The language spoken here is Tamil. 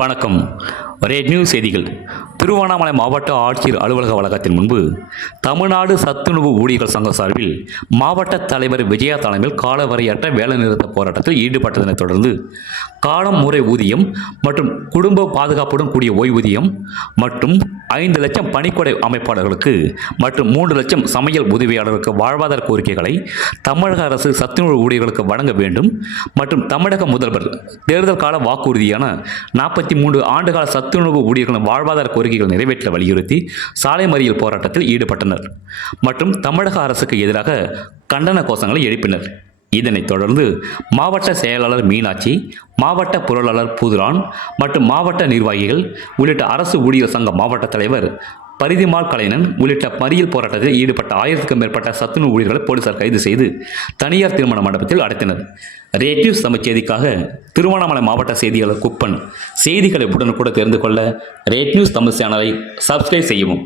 வணக்கம். ரேட் நியூஸ் செய்திகள். திருவண்ணாமலை மாவட்ட ஆட்சியர் அலுவலக வளாகத்தின் முன்பு தமிழ்நாடு சத்துணவு ஊழியர்கள் சங்கம் சார்பில் மாவட்ட தலைவர் விஜயா தலைமையில் காலவரையற்ற வேலைநிறுத்த போராட்டத்தில் ஈடுபட்டதனைத் தொடர்ந்து காலம் முறை ஊதியம் மற்றும் குடும்ப பாதுகாப்புடன் கூடிய ஓய்வூதியம் மற்றும் 5 லட்சம் பணிக்கொடை அமைப்பாளர்களுக்கு மற்றும் 3 லட்சம் சமையல் உதவியாளர்களுக்கு வாழ்வாதார கோரிக்கைகளை தமிழக அரசு சத்துணவு ஊழியர்களுக்கு வழங்க வேண்டும் மற்றும் தமிழக முதல்வர் தேர்தல் கால வாக்குறுதியான 43 ஆண்டுகால சத்துணவு ஊழியர்களின் வாழ்வாதார கோரிக்கைகள் நிறைவேற்ற வலியுறுத்தி சாலை மறியல் போராட்டத்தில் ஈடுபட்டனர் மற்றும் தமிழக அரசுக்கு எதிராக கண்டன கோஷங்களை எழுப்பினர். இதனைத் தொடர்ந்து மாவட்ட செயலாளர் மீனாட்சி, மாவட்ட பொருளாளர் புதுரான் மற்றும் மாவட்ட நிர்வாகிகள் உள்ளிட்ட அரசு ஊழியர் சங்க மாவட்ட தலைவர் பரிதிமால் கலைஞன் உள்ளிட்ட மறியல் போராட்டத்தில் ஈடுபட்ட 1000க்கும் மேற்பட்ட சத்துணவு ஊழியர்களை போலீசார் கைது செய்து தனியார் திருமண மண்டபத்தில் அடைத்தனர். ரேட் நியூஸ் தமிழ் செய்திக்காக திருவண்ணாமலை மாவட்ட செய்தியாளர் குப்பன். செய்திகளை உடனுக்குடன் தெரிந்து கொள்ள ரேட் நியூஸ் தமிழ் சேனலை சப்ஸ்கிரைப் செய்யவும்.